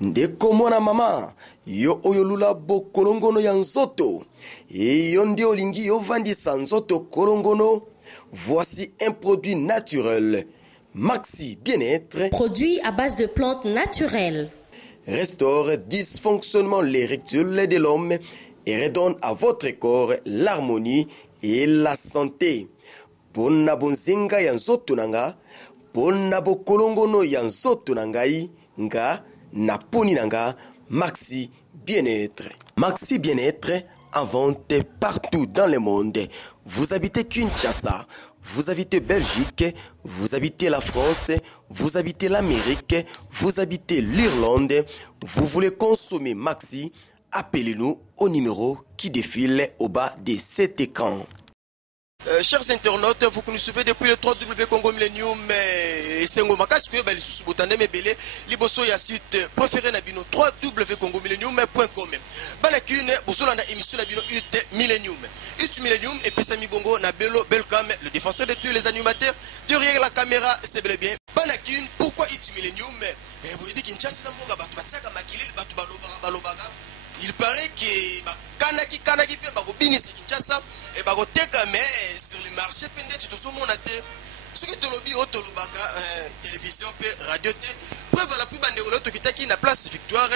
ndeko mwana mama yo oyo lula bokolongono ya nzoto yo nde olingi yovandisa nzoto kolongono. Voici un produit naturel, Maxi Bien-être, produit à base de plantes naturelles, restaure dysfonctionnement l'érectile de l'homme et redonne à votre corps l'harmonie et la santé. Pona bonzenga ya nzoto nanga, pona bokolongono ya nzoto nangai, nga na poni nanga, Maxi Bien-être. Maxi Bien-être en vente partout dans le monde. Vous habitez Kinshasa, vous habitez Belgique, vous habitez la France, vous habitez l'Amérique, vous habitez l'Irlande, vous voulez consommer Maxi, appelez-nous au numéro qui défile au bas de cet écran. Chers internautes, vous que nous suivez depuis le 3W Congo Millennium, Sengo Makas, que bali sous botane mebele, liboso ya site préféré na bino 3W Congo Millennium.com. Balakune, bosola na émission na bino UT Millennium. UT Millennium et Pesami Bongo na Belo Belcam, le défenseur de tous les animateurs. Derrière la caméra, c'est bel et bien. Balakune, pourquoi UT Millennium? Vous dites Kinshasa Zamboga, batu batsaka makilil, batu balobaga. Il paraît que kanaki pe bakobini sa Kinshasa et bakoteka mais sur le marché pende tu toso monate ce que tolobi otolobaka télévision pe radio te preuve la plus bande to kitaki na place Victoire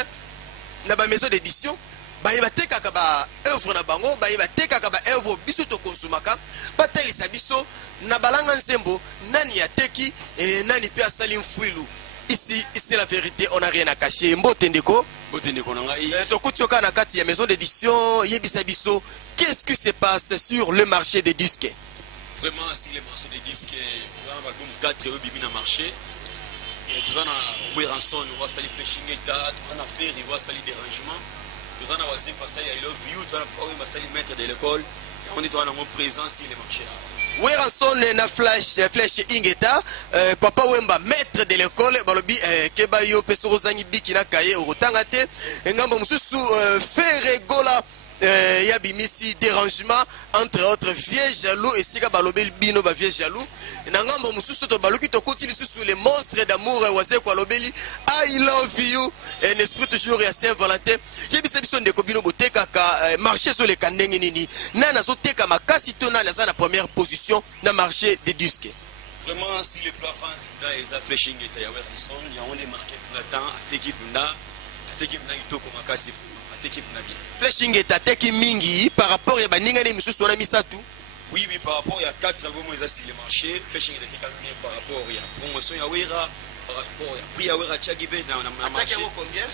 na ba maison d'édition ba bateka ka ba œuvre na bango ba bateka ka ba œuvre biso to consomaka batelisa biso na balanga nzembo nani yateki et nani pe asali mfuilu. Ici, c'est la vérité, on n'a rien à cacher. Mbotendeko, Tokutioka na kati ya maison d'édition, Yebisabiso, qu'est-ce qui se passe sur le marché des disques? Vraiment, sur le marché des disques, tu as l'album 4 au na marché. Tu as Weranson, tu as installé Flashing Etat, tu as Ferry, tu as installé Dérangement. Tu as Wazek, tu as I Love You, tu as installé Maître de l'école. On est en présent sur le marché. Weranson na flash ingeta papa wemba maître de l'école balobi keba yo pesoro zangi biki na kaye orotanga te ngambo mususu Ferregola ya bimisi dérangement entre autres vieux jaloux et sika balobel bino ba vieux jaloux na ngambo mususu to baluki to kotili susu les monstres d'amour wase kwa lobeli I love you un esprit toujours ya Saint-Valentin yebisa biso ndeko bino boteka ka marché sur les kandengi nini nana zo teka makasi to na za na première position na marché des disques. Vraiment si les plats vente dans les flashing et ya Weranson il y a on est marqué pour le temps atekip na itoko makasi Flashing est attaqué mingi par rapport à baninga les monsieur sur la misatu. Oui, par rapport à 4 albums sur le marché, Flashing est attaqué par rapport à promotion ya Wera, par rapport à prix ya Wera Chaki Base dans la marché.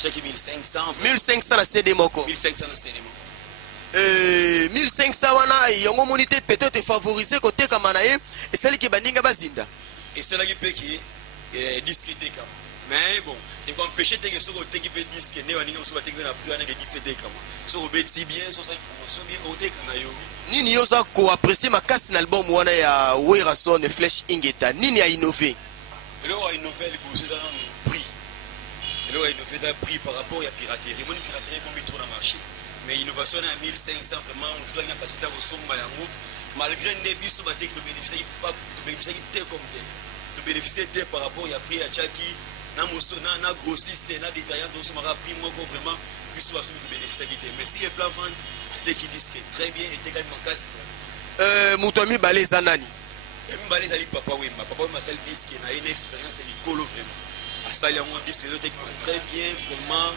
Chaki 1500. 1500 na CD moko. 1500 na CD moko. 1500 wana yango monité peut-être favoriser côté kamanaye et celle qui baninga bazinda. Et celle qui peut qui discuter comme. Mais bon, il faut empêcher de se faire des disques, ne va pas se faire des disques comme ça. So beti bien, so ça promotion bien au décanayo. Nini yoza ko apprécier makasi na album wana ya Weranson Flash Ingeta. Nini a innové? Le a innové le bourse dans le prix. Le a innové le prix par rapport à piraterie. Mon piraterie comme il tourne à marché. Mais innovation à 1500 vraiment on doit une facilité au somba yango malgré ne biso ba tek to bénéficier pas to bénéficier comme de bénéficier par rapport à prix à Chaki. Na moso na grossiste na détaillant donc ça m'a pris moi vraiment biso va se bénéficier qui mais si les plans vente dès qui disent très bien et t'es quand même casse Mutomi balé zanani mi balé zali papa wema sel disque na une expérience de colo vraiment à ça il y a un disque très bien vraiment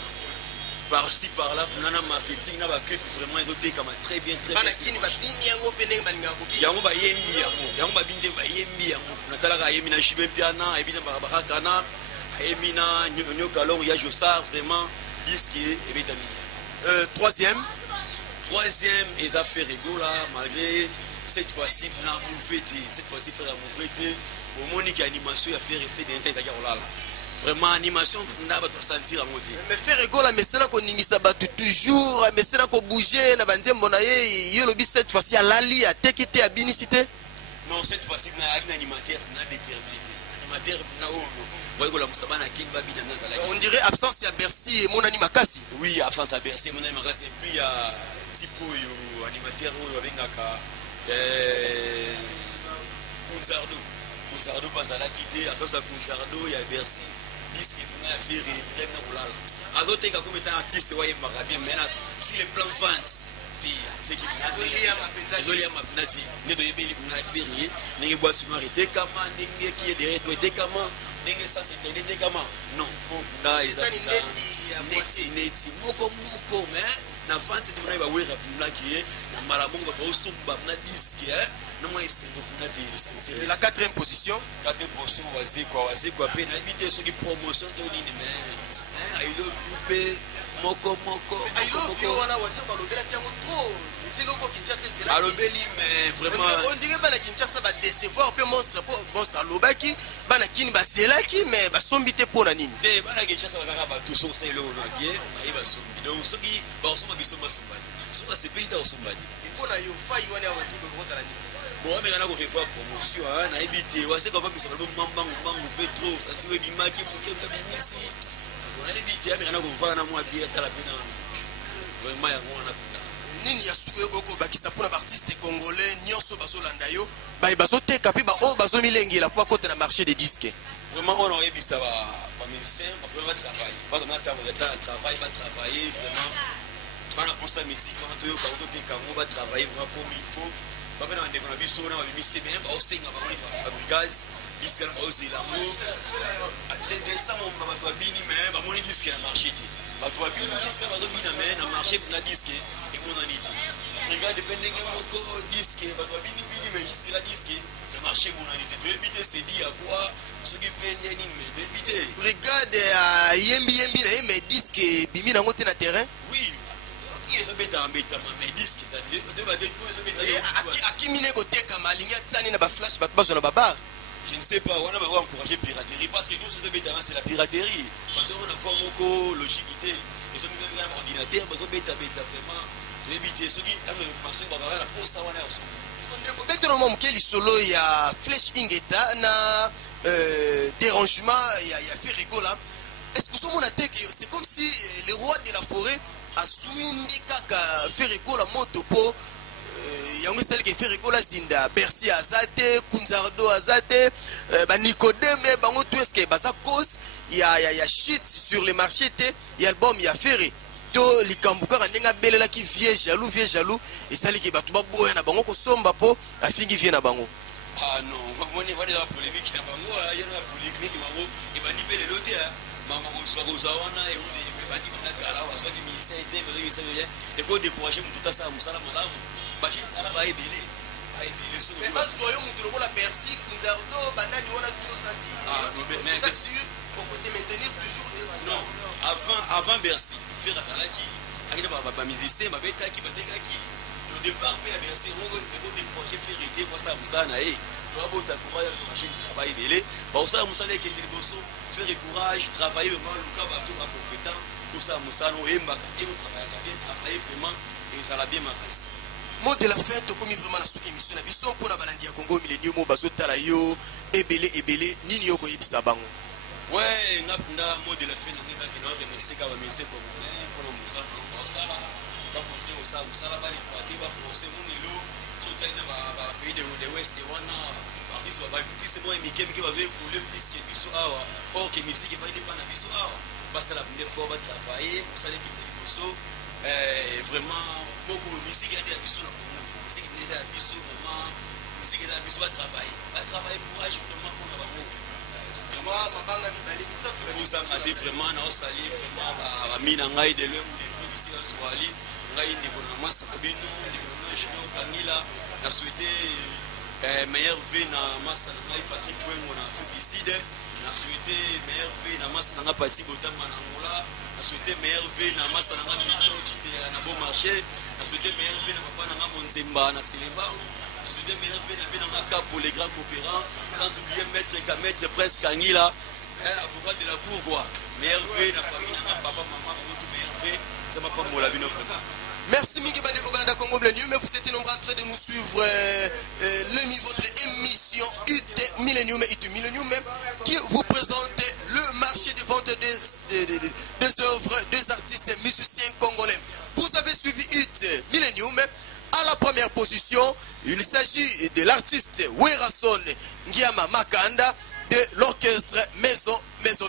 par-ci par-là nana marketing na ba clip vraiment ils ont très bien très bien kini ba bini yango pene balinga bobi yango ba yango ba binde ba yembi yango natala yemi na shibe piana et bien ba kana Emina, Nyokalo, Yajosa, vraiment, disque et vitamine. Troisième, ils ont fait Regola, malgré cette fois-ci, la mouvette, cette fois-ci, faire la mouvette, au moment où l'animation a fait rester des intérêts à vraiment, animation, on a pas sentir à monter. Mais faire Regola, mais c'est là qu'on initie toujours, mais c'est là qu'on bouge, na bandier monaye, yolobi cette fois-ci à Lali, à Tekite, à Binicité. Non, cette fois-ci, on a un animateur, on a déterminé. Animateur, on a on dirait absence à Bercy et mon animakasi. Oui, absence à Bercy et mon animakasi. Et puis il y a Tipo, animateur avec Kunzardo passe à la quitter, absence à Kunzardo, il y a Bercy, disque qui a fait très bien. azoteka comme étant artiste ouais bien mais sur le plan vente ezolia mapina ti nde toyebeli mpuna ferie ndenge bwasi noir etekama ndenge kie dereto etekama ndenge sansete etekama non mpuna eza neti moko mais na vente mpuna bawera mpuna kie na mbala bongo baosomba mpuna diske nomwa esengo mpuna te sentir la 4e position wazekwa mpe nayebi te soki promotion to nini mais I love you mpe moko I love you wana wazekwa alobelaki yango trop esiloko Kinshasa ezela alobeli mais vraiment on dirait bana Kinshasa ba décevoir pe monstre alobaki bana kini bazelaki mais basombi te pona nini te bana Kinshasa bakaka bato so sa eloko na bien baye basombi donc soki basomba biso basombani soki asepeli ta osombani mpona yo fai wana wazekwa kosala nini bon amekana korevoir promotion nayebi te wazekwa babisa balo mambangu mpe trop santi ebimaki mokenga bimisi nayebi te amekana kovana na mwa bie atala mpe na vraiment yango wana nini ya suku yoko bakisa mpona baartiste congolais nyonso bazolanda yo baye bazoteka mpe baoyo bazomilengela mpo bakota na marché de disque vraiment on oyebisa bamusicien baframa batravaille bazona ntango ata na travail batravaille vraiment bana posa musique wana toyoka toteka yango batravaille vraiment comme il faut bape na bandeko na biso na babimisi te me baosenga bango neti bafabricage diske na baozela yango décembre bato babini me bamoni diske na marché te bato babini diske bazobina me na marché na diske emonani te brigade mpe ndenge moko diske bato babini me diske la diske na marché emonani te toyebi te sedi ya kwa soki mpe ndeni me toyebi te brigade yembi na ye me diske bimi nango te na terrain oui ezobetama me diske akimine kotekama alingi atisani na baflash bato bazwa na babar je ne sais pas, on va encourager la piraterie parce que nous, c'est la piraterie. Parce qu'on a vraiment beaucoup logique. Et ça nous a un ordinateur, parce qu'on bêta vraiment. Tu évites ceux qui ont commencé à avoir la pause, ça va aller ensemble. Maintenant, quel solo il y a Flèche Ingeta, na dérangement, il y a fait rigolo là. Est-ce que c'est comme si le roi de la forêt a souindi kaka fait rigolo la motopo? Yango sel ke faire kola zinda Bercy azate Kunzardo azate ba Nicodème bango tout est-ce que baza cause il y a shit sur le marché te il y a album il y a ferré to likambuka ndenga belela ki vieux jaloux et sali ke batu ba boya na bango ko somba po afingi vie na bango ah non moni va de la polémique na bango ya na polémique bango e ba ni pele lote mama ko wana e udi ba ni na kala wa so di ministère te mais ça veut dire et ko décourager mutu tasa musala malamu bashi tala ba ebele so mais pas soyons mutu lokola Bercy Kunzardo banani wana tout senti mais ça sûr pour se maintenir toujours non avant Bercy faire salaki akina ba musicien ba betaki batekaki au départ pe ya Bercy on décourager faire été pour ça musana doit bota courage de marcher ba ebele ba ça musala ke ndeli boso faire courage travailler vraiment le cas bato ba compétent pour ça musana o emba ka bien travailler vraiment et ça la bien makasi mot de la fête comme vraiment la souki émission na biso pour la balandi ya Congo Millennium mo bazotala yo ebele nini yoko yebisa bango ouais ngapunda mot de la fête na ngaka na remercier ka ba ministre congolais pour le musala na sala ba conseiller au sala ba lipaté ba français monilo sotel na ba pays de l'ouest wana artiste ba petit bon mike ba veut voler plus que biso awa or que musique va dépendre na biso awa basta la première fois ba travailler pour ça les biso vraiment beaucoup de musique à biso na Congo musique déjà biso vraiment musique à biso va travailler courage vraiment pour na bango vraiment mabanga mibale misato vous amate vraiment na osali vraiment ba mina ngai de l'homme des trucs ici en Swahili ngai ndeko na masa bino ndeko na jino kangila na souhaiter meilleur vie na masa ngai Patrick Wengo na Fubicide na souhaiter meilleur vie na masa ngai Pati Botama na Angola na souhaiter meilleur vie na masa ngai Milton Chite na bon marché na souhaiter meilleur vie na papa na Monzemba na Selemba na souhaiter meilleur vie na Cap pour les grands coopérants sans oublier maître Prince Kangila avocat de la cour quoi meilleur vie na famille na papa maman tout meilleur vie ça m'a pas mola bino vraiment. Merci Mingi Bandeko Banda Congo Millennium, mais vous êtes nombreux en train de nous suivre votre émission UT Millennium qui vous présente le marché de vente des œuvres des artistes musiciens congolais. Vous avez suivi UT Millennium. À la première position, il s'agit de l'artiste Werason Ngiama Makanda de l'orchestre Maison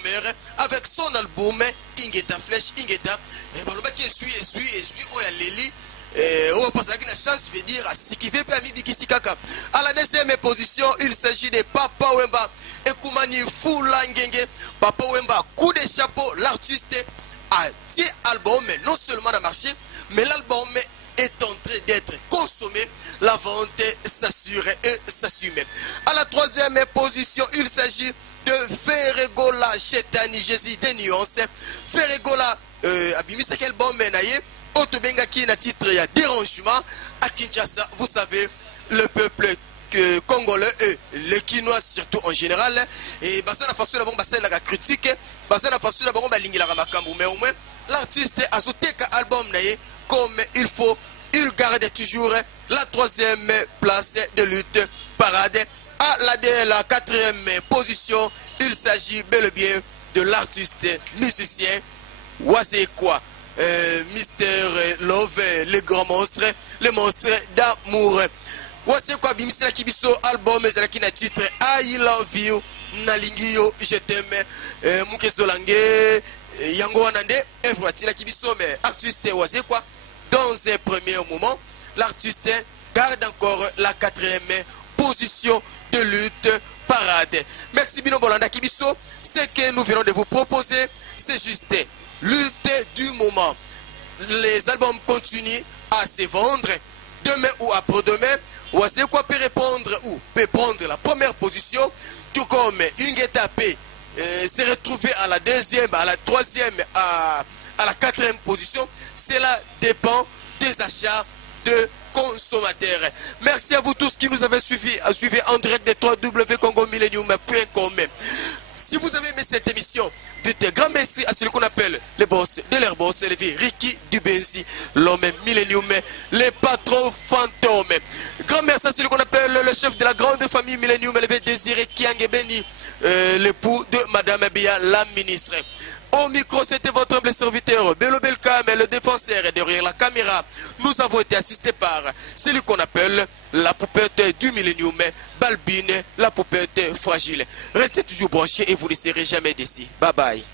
Mère avec son album Ingeta Flèche balobaki esui oya leli on passe avec la chance veut dire ce qui fait permis bikisi kaka. À la deuxième position, il s'agit de Papa Wemba et Koumani Foulangenge. Papa Wemba, coup de chapeau, l'artiste a dit album, mais non seulement a marché, mais l'album est en train d'être consommé, la vente s'assure et s'assume. À la troisième position, il s'agit de Ferregola Chetani Jésus des nuances. Ferregola abimisa quel album menaye Otobengaki na titre ya dérangement à Kinshasa. Vous savez, le peuple congolais et les Kinois surtout en général et basa na façon d'abord basa la critique basa na façon d'abord balingira makambu mais au moins l'artiste a zoteka album naye comme il faut. Il garde toujours la troisième place de lutte parade. À la quatrième position, il s'agit bel et bien de l'artiste musicien Wazekwa. Mister Love, le grand monstre, le monstre d'amour. Wazekwa bimsela kibiso album ezalaki na titre I Love You Nalingio Je t'aime Mukezolange yango wanande evratila kibiso mais artiste Wazekwa. Dans un premier moment, l'artiste garde encore la quatrième position de lutte parade. Merci Bino Bolanda Kibiso. Ce que nous venons de vous proposer, c'est juste lutte du moment. Les albums continuent à se vendre. Demain ou après-demain, Wazekwa peut répondre ou peut prendre la première position, tout comme Ingetapé s'est retrouvé à la deuxième, à la troisième, à la quatrième position. Cela dépend des achats de consommateurs. Merci à vous tous qui nous avez suivis en direct de www.congomillenium.com. Si vous avez aimé cette émission, dites grand merci à celui qu'on appelle le boss de leur boss, le vieux Ricky Dubenzi, l'homme Millennium, les patrons fantômes. Grand merci à celui qu'on appelle le chef de la grande famille Millennium, le vieux Désiré Kiangebeni, l'époux de Madame Bia, la ministre. Au micro, c'était votre humble serviteur, Bello Belkam, le défenseur derrière la caméra. Nous avons été assistés par celui qu'on appelle la poupette du Millennium, Balbine, la poupette fragile. Restez toujours branchés et vous ne serez jamais déçus. Bye bye.